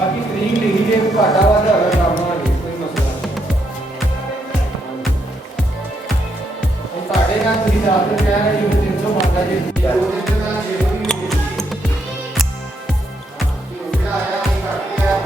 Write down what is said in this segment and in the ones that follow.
ਬਾਕੀ ਤਰੀਕ ਲਿਖੀ ਜੇ ਘਾਟਾ ਵਾਧਾ ਹੋਇਆ ਕੰਮ ਆ ਜੀ ਕੋਈ ਮਸਲਾ ਨਹੀਂ ਹੁਣ ਤੁਹਾਡੇ ਨਾਲ ਤੁਸੀਂ ਦੱਸ ਰਹੇ ਕਹਿ ਰਹੇ ਜੀ 300 ਮੰਗਦਾ ਜੀ ਉਹ ਦਿਨ ਦਾ ਜੇਬ ਵੀ ਹੋਈ ਕਿ ਉਹ ਜਿਹੜਾ ਆਇਆ ਨਹੀਂ ਘੱਟ ਗਿਆ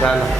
ਚੱਲ